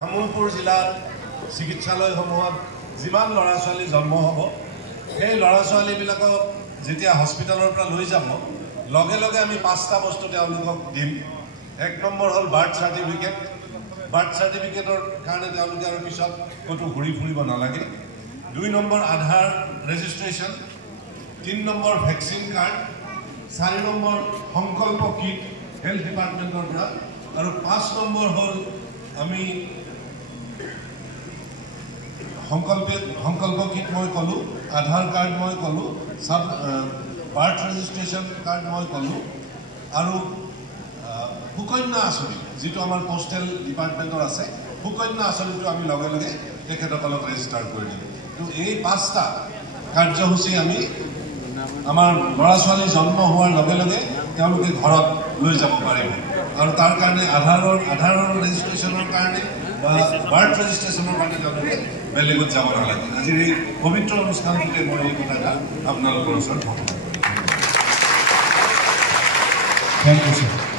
তামুলপুৰ জিলাৰ চিকিৎসালয়সমূহত যিমান ল'ৰা ছোৱালী জন্ম হ'ব সেই ল'ৰা ছোৱালীবিলাকক যেতিয়া হস্পিটেলৰ পৰা লৈ যাব লগে লগে আমি পাঁচটা বস্তু তেওঁলোকক দিম। এক নম্বৰ হ'ল বাৰ্থ চাৰ্টিফিকেটৰ কাৰণে তেওঁলোকে আৰু পিছত ক'তো ঘূৰি ফুৰিব নালাগে। 2 number Aadhaar registration, 3 number vaccine card, 4 number Sankalp kit health ডিপাৰ্টমেণ্টৰ পৰা, আৰু 5 নম্বৰ হ'ল আমি সংকল্প কিট মই ক'লোঁ, আধাৰ কাৰ্ড মই ক'লোঁ, বাৰ্থ ৰেজিষ্ট্ৰেশ্যন কাৰ্ড মই ক'লোঁ, আৰু সুকন্যা আঁচনি যিটো আমাৰ পোষ্টেল ডিপাৰ্টমেণ্টৰ আছে, সুকন্যা আঁচনিটো আমি লগে লগে তেখেতসকলক ৰেজিষ্টাৰ কৰি দিম। তো এই 5টা কাৰ্যসূচী আমি আমাৰ ল'ৰা ছোৱালী জন্ম হোৱাৰ লগে লগে তেওঁলোকে ঘৰত লৈ যাব পাৰিব। আৰু তাৰ কাৰণে আধাৰৰ ৰেজিষ্ট্ৰেশ্যনৰ কাৰণে বা বাৰ্থ ৰেজিষ্ট্ৰেশ্যনৰ কাৰণে তেওঁলোকে বেলেগত যাব নালাগে। আজিৰ এই পবিত্ৰ অনুষ্ঠানটোতে মই এই কথাটা আপোনালোকৰ ওচৰত ধন্যবাদ। Thank you sir.